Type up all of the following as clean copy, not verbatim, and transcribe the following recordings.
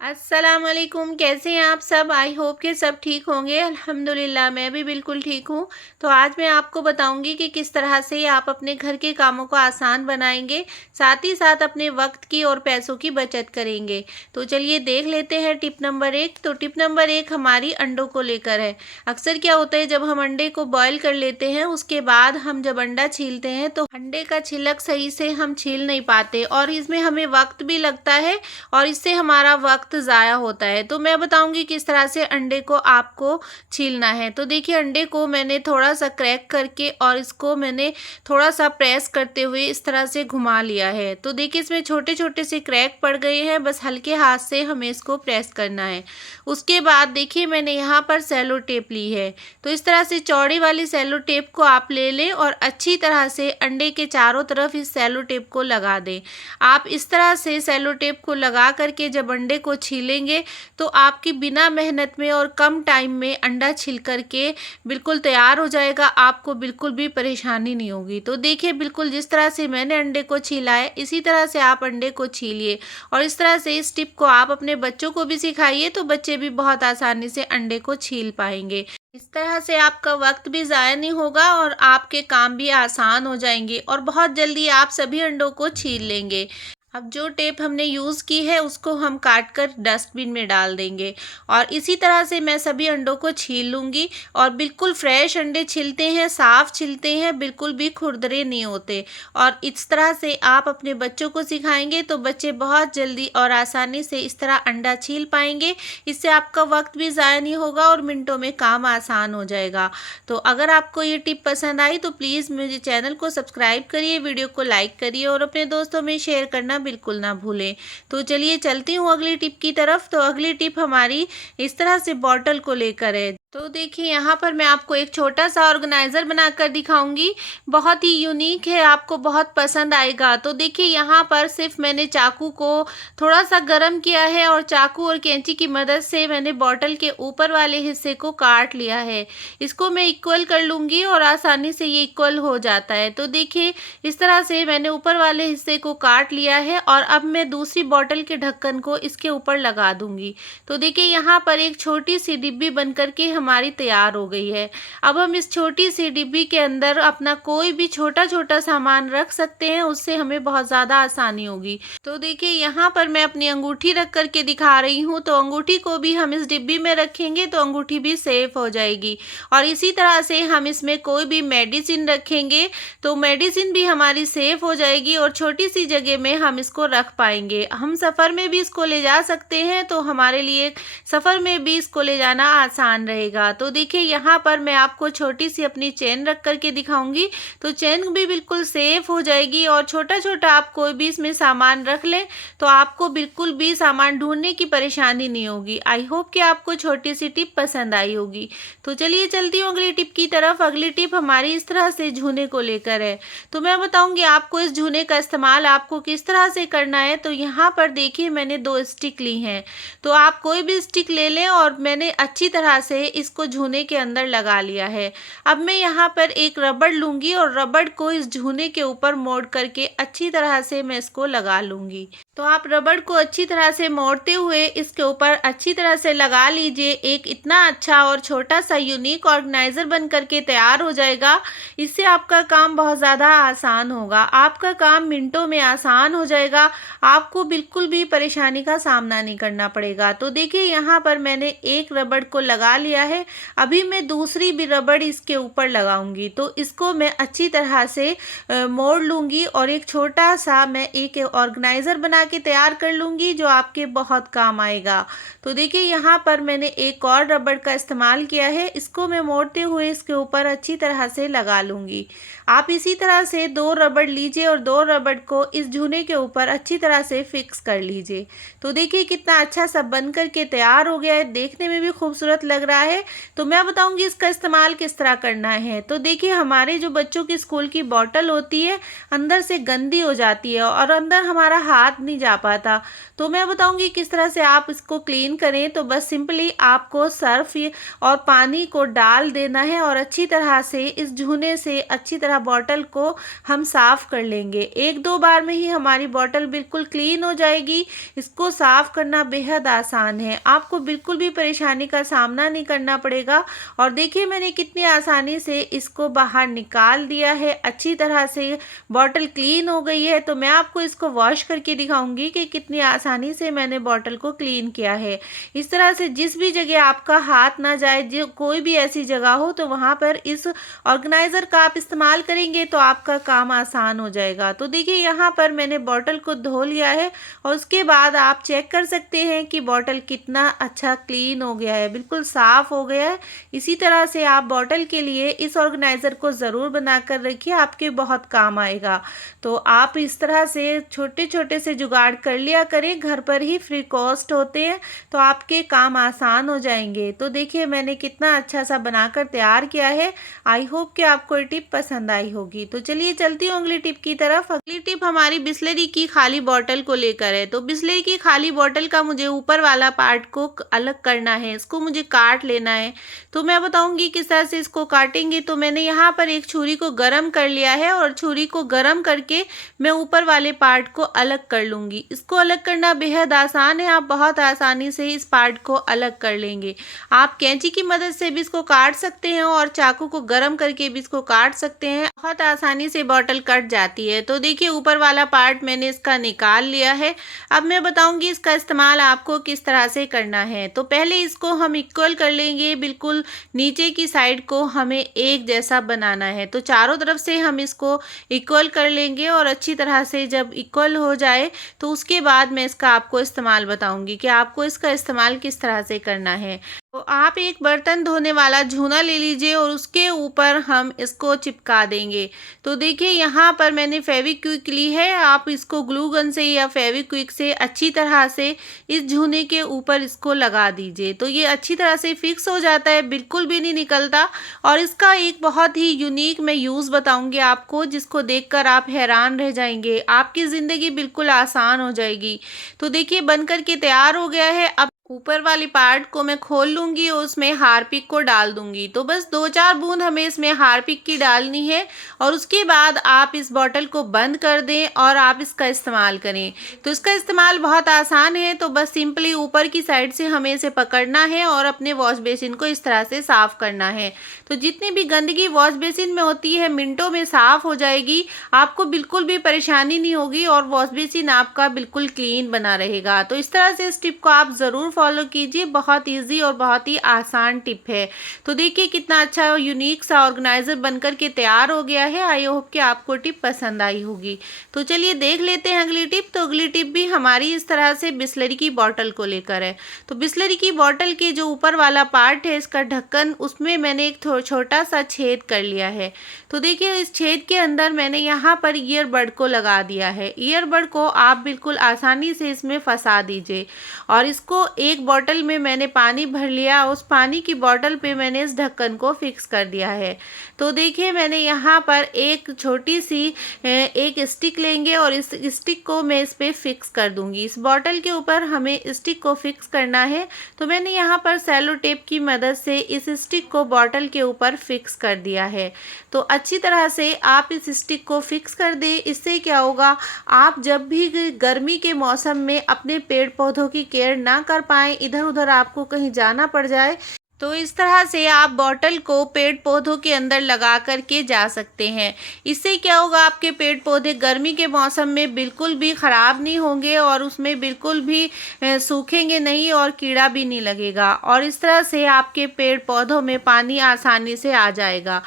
अस्सलाम वालेकुम। कैसे हैं आप सब? आई होप कि सब ठीक होंगे। अल्हम्दुलिल्लाह मैं भी बिल्कुल ठीक हूँ। तो आज मैं आपको बताऊंगी कि किस तरह से आप अपने घर के कामों को आसान बनाएंगे, साथ ही साथ अपने वक्त की और पैसों की बचत करेंगे। तो चलिए देख लेते हैं टिप नंबर 1। तो टिप नंबर 1 हमारी अंडों को लेकर है। अक्सर क्या होता है, जब हम अंडे को बॉयल कर लेते हैं उसके बाद हम जब अंडा छीलते हैं तो अंडे का छिलक सही से हम छील नहीं पाते और इसमें हमें वक्त भी लगता है और इससे हमारा वक्त ज़ाया होता है। तो मैं बताऊंगी किस तरह से अंडे को आपको छीलना है। तो देखिए, अंडे को मैंने थोड़ा सा क्रैक करके और इसको मैंने थोड़ा सा प्रेस करते हुए इस तरह से घुमा लिया है। तो देखिए, इसमें छोटे छोटे से क्रैक पड़ गए हैं, बस हल्के हाथ से हमें इसको प्रेस करना है। उसके बाद देखिए, मैंने यहाँ पर सेलो टेप ली है। तो इस तरह से चौड़ी वाली सेलो टेप को आप ले लें और अच्छी तरह से अंडे के चारों तरफ इस सेलो टेप को लगा दें। आप इस तरह से सेलो टेप को लगा करके जब अंडे को छीलेंगे तो आपकी बिना मेहनत में और कम टाइम में अंडा छिल करके बिल्कुल तैयार हो जाएगा। आपको बिल्कुल भी परेशानी नहीं होगी। तो देखिए, बिल्कुल जिस तरह से मैंने अंडे को छीला है इसी तरह से आप अंडे को छीलिए और इस तरह से इस टिप को आप अपने बच्चों को भी सिखाइए तो बच्चे भी बहुत आसानी से अंडे को छील पाएंगे। इस तरह से आपका वक्त भी ज़ाया नहीं होगा और आपके काम भी आसान हो जाएंगे और बहुत जल्दी आप सभी अंडों को छील लेंगे। अब जो टेप हमने यूज़ की है उसको हम काट कर डस्टबिन में डाल देंगे और इसी तरह से मैं सभी अंडों को छील लूँगी। और बिल्कुल फ्रेश अंडे छिलते हैं, साफ़ छिलते हैं, बिल्कुल भी खुरदरे नहीं होते। और इस तरह से आप अपने बच्चों को सिखाएंगे तो बच्चे बहुत जल्दी और आसानी से इस तरह अंडा छील पाएंगे। इससे आपका वक्त भी ज़ाया नहीं होगा और मिनटों में काम आसान हो जाएगा। तो अगर आपको ये टिप पसंद आई तो प्लीज़ मेरे चैनल को सब्सक्राइब करिए, वीडियो को लाइक करिए और अपने दोस्तों में शेयर करना बिल्कुल ना भूलें। तो चलिए चलती हूँ अगली टिप की तरफ। तो अगली टिप हमारी इस तरह से बॉटल को लेकर है। तो देखिए, यहाँ पर मैं आपको एक छोटा सा ऑर्गेनाइज़र बनाकर दिखाऊंगी। बहुत ही यूनिक है, आपको बहुत पसंद आएगा। तो देखिए, यहाँ पर सिर्फ मैंने चाकू को थोड़ा सा गर्म किया है और चाकू और कैंची की मदद से मैंने बॉटल के ऊपर वाले हिस्से को काट लिया है। इसको मैं इक्वल कर लूँगी और आसानी से ये इक्वल हो जाता है। तो देखिए, इस तरह से मैंने ऊपर वाले हिस्से को काट लिया है और अब मैं दूसरी बॉटल के ढक्कन को इसके ऊपर लगा दूँगी। तो देखिए, यहाँ पर एक छोटी सी डिब्बी बन करके हमारी तैयार हो गई है। अब हम इस छोटी सी डिब्बी के अंदर अपना कोई भी छोटा छोटा सामान रख सकते हैं, उससे हमें बहुत ज़्यादा आसानी होगी। तो देखिए, यहाँ पर मैं अपनी अंगूठी रख करके दिखा रही हूँ। तो अंगूठी को भी हम इस डिब्बी में रखेंगे तो अंगूठी भी सेफ हो जाएगी। और इसी तरह से हम इसमें कोई भी मेडिसिन रखेंगे तो मेडिसिन भी हमारी सेफ हो जाएगी और छोटी सी जगह में हम इसको रख पाएंगे। हम सफ़र में भी इसको ले जा सकते हैं तो हमारे लिए सफ़र में भी इसको ले जाना आसान रहेगा। तो देखिए, यहाँ पर मैं आपको छोटी सी अपनी चेन रख करके दिखाऊंगी। तो चेन भी बिल्कुल सेफ हो जाएगी और छोटा छोटा आप कोई भी इसमें सामान रख लें तो आपको बिल्कुल भी सामान ढूंढने की परेशानी नहीं होगी। आई होप कि आपको छोटी सी टिप पसंद आई होगी। तो चलिए चलती हूँ अगली टिप की तरफ। अगली टिप हमारी इस तरह से झूने को लेकर है। तो मैं बताऊंगी आपको इस झूने का इस्तेमाल आपको किस तरह से करना है। तो यहाँ पर देखिए, मैंने 2 स्टिक ली हैं। तो आप कोई भी स्टिक ले लें और मैंने अच्छी तरह से इसको झूने के अंदर लगा लिया है। अब मैं यहाँ पर एक रबड़ लूँगी और रबड़ को इस झूने के ऊपर मोड़ करके अच्छी तरह से मैं इसको लगा लूँगी। तो आप रबड़ को अच्छी तरह से मोड़ते हुए इसके ऊपर अच्छी तरह से लगा लीजिए। एक इतना अच्छा और छोटा सा यूनिक ऑर्गेनाइज़र बन करके तैयार हो जाएगा। इससे आपका काम बहुत ज़्यादा आसान होगा, आपका काम मिनटों में आसान हो जाएगा। आपको बिल्कुल भी परेशानी का सामना नहीं करना पड़ेगा। तो देखिए, यहाँ पर मैंने एक रबड़ को लगा लिया है। अभी मैं दूसरी भी रबड़ इसके ऊपर लगाऊंगी। तो इसको मैं अच्छी तरह से मोड़ लूँगी और एक छोटा सा मैं एक ऑर्गेनाइज़र बना के तैयार कर लूँगी जो आपके बहुत काम आएगा। तो देखिए, यहाँ पर मैंने एक और रबड़ का इस्तेमाल किया है। इसको मैं मोड़ते हुए इसके ऊपर अच्छी तरह से लगा लूँगी। आप इसी तरह से 2 रबड़ लीजिए और 2 रबड़ को इस झूने के ऊपर अच्छी तरह से फिक्स कर लीजिए। तो देखिए, कितना अच्छा सा बन कर के तैयार हो गया है, देखने में भी खूबसूरत लग रहा है। तो मैं बताऊंगी इसका इस्तेमाल किस तरह करना है। तो देखिए, हमारे जो बच्चों की स्कूल की बॉटल होती है अंदर से गंदी हो जाती है और अंदर हमारा हाथ नहीं जा पाता। तो मैं बताऊंगी किस तरह से आप इसको क्लीन करें। तो बस सिंपली आपको सर्फ और पानी को डाल देना है और अच्छी तरह से इस जूने से अच्छी तरह बॉटल को हम साफ़ कर लेंगे। 1-2 बार में ही हमारी बॉटल बिल्कुल क्लीन हो जाएगी। इसको साफ़ करना बेहद आसान है, आपको बिल्कुल भी परेशानी का सामना नहीं करना पड़ेगा। और देखिए मैंने कितनी आसानी से इसको बाहर निकाल दिया है, अच्छी तरह से बॉटल क्लीन हो गई है। तो मैं आपको इसको वॉश करके दिखाऊंगी कि कितनी आसानी से मैंने बॉटल को क्लीन किया है। इस तरह से जिस भी जगह आपका हाथ ना जाए, जो कोई भी ऐसी जगह हो, तो वहाँ पर इस ऑर्गेनाइज़र का आप इस्तेमाल करेंगे तो आपका काम आसान हो जाएगा। तो देखिए यहाँ पर मैंने बॉटल को धो लिया है और उसके बाद आप चेक कर सकते हैं कि बॉटल कितना अच्छा क्लीन हो गया है, बिल्कुल साफ़ हो गया है। इसी तरह से आप बॉटल के लिए इस ऑर्गेनाइज़र को ज़रूर बना कर रखिए, आपके बहुत काम आएगा। तो आप इस तरह से छोटे छोटे से जुगाड़ कर लिया करें, घर पर ही फ्री कॉस्ट होते हैं, तो आपके काम आसान हो जाएंगे। तो देखिए मैंने कितना अच्छा सा बनाकर तैयार किया है। आई होप कि आपको ये टिप पसंद आई होगी। तो चलिए चलती हूँ अगली टिप की तरफ। अगली टिप हमारी बिस्लरी की खाली बॉटल को लेकर है। तो बिस्लरी की खाली बॉटल का मुझे ऊपर वाला पार्ट को अलग करना है, इसको मुझे काट लेना है। तो मैं बताऊंगी किस तरह से इसको काटेंगे। तो मैंने यहाँ पर एक छुरी को गर्म कर लिया है और छुरी को गर्म करके मैं ऊपर वाले पार्ट को अलग कर लूँगी। इसको अलग करना बेहद आसान है, आप बहुत आसानी से इस पार्ट को अलग कर लेंगे। आप कैंची की मदद से भी इसको काट सकते हैं और चाकू को गर्म करके भी इसको काट सकते हैं, बहुत आसानी से बॉटल कट जाती है। तो देखिए ऊपर वाला पार्ट मैंने इसका निकाल लिया है। अब मैं बताऊंगी इसका इस्तेमाल आपको किस तरह से करना है। तो पहले इसको हम इक्वल कर लेंगे, बिल्कुल नीचे की साइड को हमें एक जैसा बनाना है। तो चारों तरफ से हम इसको इक्वल कर लेंगे और अच्छी तरह से जब इक्वल हो जाए तो उसके बाद मैं इसका आपको इस्तेमाल बताऊंगी कि आपको इसका इस्तेमाल किस तरह से करना है। तो आप एक बर्तन धोने वाला झूना ले लीजिए और उसके ऊपर हम इसको चिपका देंगे। तो देखिए यहाँ पर मैंने फेविक्विक ली है, आप इसको ग्लू गन से या फेविक्विक से अच्छी तरह से इस झूने के ऊपर इसको लगा दीजिए। तो ये अच्छी तरह से फिक्स हो जाता है, बिल्कुल भी नहीं निकलता। और इसका एक बहुत ही यूनिक मैं यूज़ बताऊंगी आपको, जिसको देखकर आप हैरान रह जाएंगे, आपकी ज़िंदगी बिल्कुल आसान हो जाएगी। तो देखिए बन कर के तैयार हो गया है। अब ऊपर वाली पार्ट को मैं खोल लूँगी और उसमें हार्पिक को डाल दूँगी। तो बस 2-4 बूंद हमें इसमें हार्पिक की डालनी है और उसके बाद आप इस बॉटल को बंद कर दें और आप इसका इस्तेमाल करें। तो इसका इस्तेमाल बहुत आसान है। तो बस सिंपली ऊपर की साइड से हमें इसे पकड़ना है और अपने वॉश बेसिन को इस तरह से साफ़ करना है। तो जितनी भी गंदगी वॉश बेसिन में होती है मिनटों में साफ़ हो जाएगी, आपको बिल्कुल भी परेशानी नहीं होगी और वॉश बेसिन आपका बिल्कुल क्लीन बना रहेगा। तो इस तरह से इस टिप को आप ज़रूर फॉलो कीजिए, बहुत इजी और बहुत ही आसान टिप है। तो देखिए कितना अच्छा यूनिक सा ऑर्गेनाइजर बनकर के तैयार हो गया है। आई होप कि आपको टिप पसंद आई होगी। तो चलिए देख लेते हैं अगली टिप। तो अगली टिप भी हमारी इस तरह से बिस्लरी की बॉटल को लेकर है। तो बिस्लरी की बॉटल के जो ऊपर वाला पार्ट है, इसका ढक्कन, उसमें मैंने एक छोटा सा छेद कर लिया है। तो देखिए इस छेद के अंदर मैंने यहाँ पर ईयरबड को लगा दिया है। ईयरबड को आप बिल्कुल आसानी से इसमें फंसा दीजिए और इसको एक बॉटल में मैंने पानी भर लिया, उस पानी की बॉटल पे मैंने इस ढक्कन को फिक्स कर दिया है। तो देखिए मैंने यहाँ पर एक छोटी सी एक स्टिक लेंगे और इस स्टिक को मैं इस पर फिक्स कर दूंगी। इस बॉटल के ऊपर हमें स्टिक को फिक्स करना है। तो मैंने यहाँ पर सेलो टेप की मदद से इस स्टिक को बॉटल के ऊपर फिक्स कर दिया है। तो अच्छी तरह से आप इस स्टिक को फिक्स कर दें। इससे क्या होगा, आप जब भी गर्मी के मौसम में अपने पेड़ पौधों की केयर ना कर पाएँ, इधर उधर आपको कहीं जाना पड़ जाए, तो इस तरह से आप बॉटल को पेड़ पौधों के अंदर लगा करके जा सकते हैं। इससे क्या होगा, आपके पेड़ पौधे गर्मी के मौसम में बिल्कुल भी ख़राब नहीं होंगे और उसमें बिल्कुल भी सूखेंगे नहीं और कीड़ा भी नहीं लगेगा। और इस तरह से आपके पेड़ पौधों में पानी आसानी से आ जाएगा।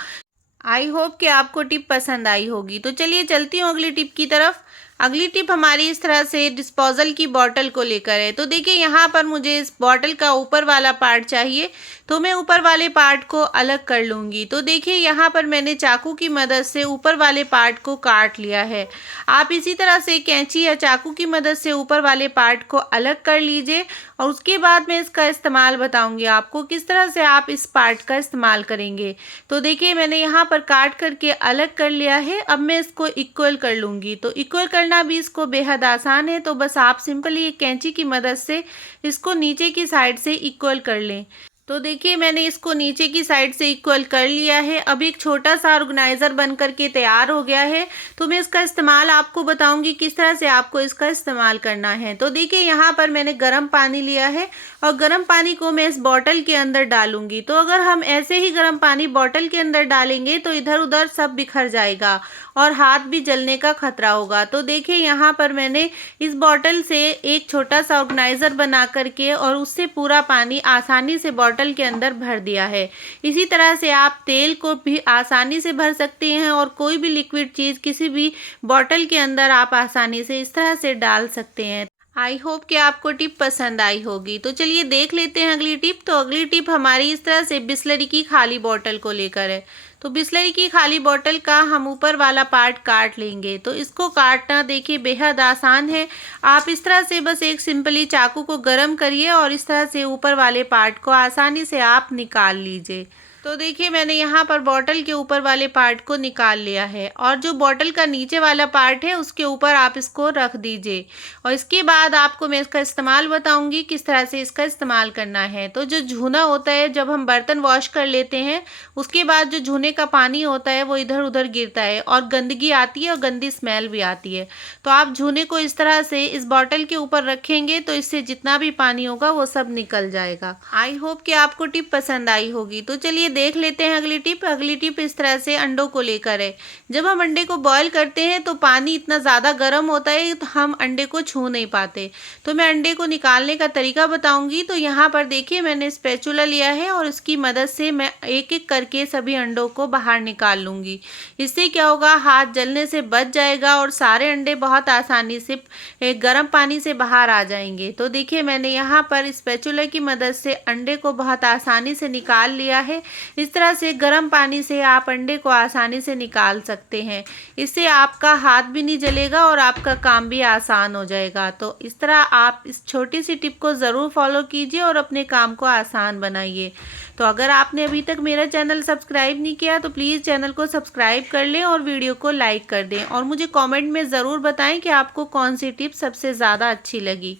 आई होप कि आपको टिप पसंद आई होगी। तो चलिए चलती हूँ अगली टिप की तरफ। अगली टिप हमारी इस तरह से डिस्पोजल की बॉटल को लेकर है। तो देखिए यहाँ पर मुझे इस बॉटल का ऊपर वाला पार्ट चाहिए, तो मैं ऊपर वाले पार्ट को अलग कर लूँगी। तो देखिए यहाँ पर मैंने चाकू की मदद से ऊपर वाले पार्ट को काट लिया है। आप इसी तरह से कैंची या चाकू की मदद से ऊपर वाले पार्ट को अलग कर लीजिए और उसके बाद मैं इसका इस्तेमाल बताऊँगी आपको किस तरह से आप इस पार्ट का इस्तेमाल करेंगे। तो देखिए मैंने यहाँ पर काट करके अलग कर लिया है। अब मैं इसको इक्वल कर लूँगी। तो इक्वल इक्वल करना भी इसको बेहद आसान है। तो बस आप सिंपली एक कैंची की मदद से इसको नीचे की साइड से इक्वल कर लें। तो देखिए मैंने इसको नीचे की साइड से इक्वल कर लिया है। अब एक छोटा सा ऑर्गेनाइज़र बन करके तैयार हो गया है। तो मैं इसका इस्तेमाल आपको बताऊंगी किस तरह से आपको इसका इस्तेमाल करना है। तो देखिए यहाँ पर मैंने गर्म पानी लिया है और गर्म पानी को मैं इस बॉटल के अंदर डालूंगी। तो अगर हम ऐसे ही गर्म पानी बॉटल के अंदर डालेंगे तो इधर उधर सब बिखर जाएगा और हाथ भी जलने का खतरा होगा। तो देखिए यहाँ पर मैंने इस बॉटल से एक छोटा सा ऑर्गेनाइज़र बना करके और उससे पूरा पानी आसानी से बॉटल के अंदर भर दिया है। इसी तरह से आप तेल को भी आसानी से भर सकते हैं और कोई भी लिक्विड चीज़ किसी भी बॉटल के अंदर आप आसानी से इस तरह से डाल सकते हैं। आई होप कि आपको टिप पसंद आई होगी। तो चलिए देख लेते हैं अगली टिप। तो अगली टिप हमारी इस तरह से बिसलरी की खाली बोतल को लेकर है। तो बिसलरी की खाली बोतल का हम ऊपर वाला पार्ट काट लेंगे। तो इसको काटना देखिए बेहद आसान है। आप इस तरह से बस एक सिंपली चाकू को गर्म करिए और इस तरह से ऊपर वाले पार्ट को आसानी से आप निकाल लीजिए। तो देखिए मैंने यहाँ पर बॉटल के ऊपर वाले पार्ट को निकाल लिया है और जो बॉटल का नीचे वाला पार्ट है उसके ऊपर आप इसको रख दीजिए। और इसके बाद आपको मैं इसका इस्तेमाल बताऊंगी किस तरह से इसका इस्तेमाल करना है। तो जो झूना होता है जब हम बर्तन वॉश कर लेते हैं उसके बाद जो झूने का पानी होता है वो इधर उधर गिरता है और गंदगी आती है और गंदी स्मेल भी आती है। तो आप झूने को इस तरह से इस बॉटल के ऊपर रखेंगे तो इससे जितना भी पानी होगा वो सब निकल जाएगा। आई होप कि आपको टिप पसंद आई होगी। तो चलिए देख लेते हैं अगली टिप। अगली टिप इस तरह से अंडों को लेकर है। जब हम अंडे को बॉईल करते हैं तो पानी इतना ज़्यादा गर्म होता है तो हम अंडे को छू नहीं पाते। तो मैं अंडे को निकालने का तरीका बताऊंगी। तो यहाँ पर देखिए मैंने स्पैचुला लिया है और इसकी मदद से मैं एक एक करके सभी अंडों को बाहर निकाल लूँगी। इससे क्या होगा, हाथ जलने से बच जाएगा और सारे अंडे बहुत आसानी से गर्म पानी से बाहर आ जाएंगे। तो देखिए मैंने यहाँ पर स्पैचुला की मदद से अंडे को बहुत आसानी से निकाल लिया है। इस तरह से गर्म पानी से आप अंडे को आसानी से निकाल सकते हैं। इससे आपका हाथ भी नहीं जलेगा और आपका काम भी आसान हो जाएगा। तो इस तरह आप इस छोटी सी टिप को ज़रूर फॉलो कीजिए और अपने काम को आसान बनाइए। तो अगर आपने अभी तक मेरा चैनल सब्सक्राइब नहीं किया तो प्लीज़ चैनल को सब्सक्राइब कर लें और वीडियो को लाइक कर दें और मुझे कमेंट में ज़रूर बताएं कि आपको कौन सी टिप सबसे ज़्यादा अच्छी लगी।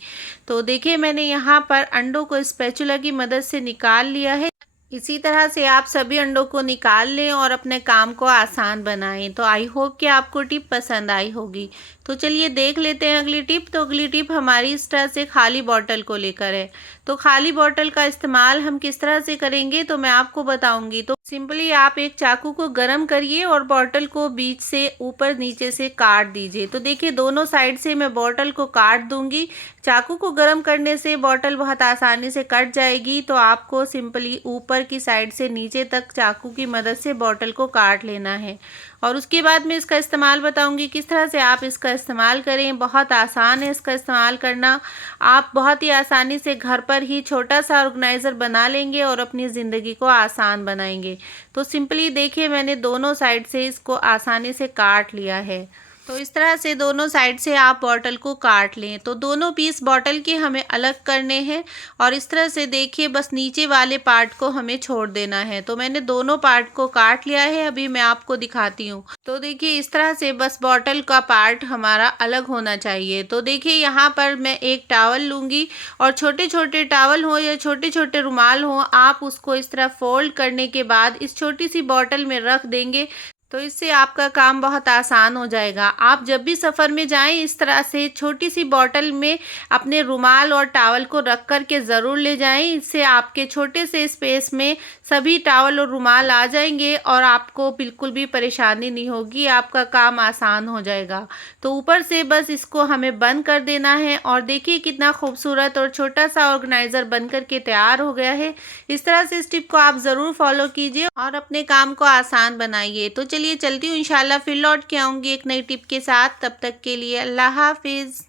तो देखिए मैंने यहाँ पर अंडों को स्पैचुला की मदद से निकाल लिया है। इसी तरह से आप सभी अंडों को निकाल लें और अपने काम को आसान बनाएं। तो आई होप कि आपको टिप पसंद आई होगी। तो चलिए देख लेते हैं अगली टिप। तो अगली टिप हमारी इस तरह से खाली बॉटल को लेकर है। तो खाली बॉटल का इस्तेमाल हम किस तरह से करेंगे तो मैं आपको बताऊंगी। तो सिंपली आप एक चाकू को गर्म करिए और बॉटल को बीच से ऊपर नीचे से काट दीजिए। तो देखिए दोनों साइड से मैं बॉटल को काट दूंगी। चाकू को गर्म करने से बॉटल बहुत आसानी से कट जाएगी। तो आपको सिंपली ऊपर की साइड से नीचे तक चाकू की मदद से बॉटल को काट लेना है और उसके बाद मैं इसका इस्तेमाल बताऊंगी किस तरह से आप इसका इस्तेमाल करें। बहुत आसान है इसका इस्तेमाल करना। आप बहुत ही आसानी से घर पर ही छोटा सा ऑर्गेनाइज़र बना लेंगे और अपनी ज़िंदगी को आसान बनाएंगे। तो सिंपली देखिए मैंने दोनों साइड से इसको आसानी से काट लिया है। तो इस तरह से दोनों साइड से आप बॉटल को काट लें। तो दोनों पीस बॉटल के हमें अलग करने हैं और इस तरह से देखिए बस नीचे वाले पार्ट को हमें छोड़ देना है। तो मैंने दोनों पार्ट को काट लिया है। अभी मैं आपको दिखाती हूँ। तो देखिए इस तरह से बस बॉटल का पार्ट हमारा अलग होना चाहिए। तो देखिए यहाँ पर मैं एक टॉवल लूँगी और छोटे छोटे टॉवल हो या छोटे छोटे रुमाल हो, आप उसको इस तरह फोल्ड करने के बाद इस छोटी सी बॉटल में रख देंगे। तो इससे आपका काम बहुत आसान हो जाएगा। आप जब भी सफ़र में जाएं इस तरह से छोटी सी बॉटल में अपने रुमाल और टॉवल को रख कर के ज़रूर ले जाएं। इससे आपके छोटे से स्पेस में सभी टॉवल और रुमाल आ जाएंगे और आपको बिल्कुल भी परेशानी नहीं होगी। आपका काम आसान हो जाएगा। तो ऊपर से बस इसको हमें बंद कर देना है और देखिए कितना खूबसूरत और छोटा सा ऑर्गेनाइज़र बन कर के तैयार हो गया है। इस तरह से इस टिप को आप ज़रूर फॉलो कीजिए और अपने काम को आसान बनाइए। तो चलिए चलती हूँ, इंशाल्लाह फिर लौट के आऊँगी एक नई टिप के साथ। तब तक के लिए अल्लाह हाफिज़।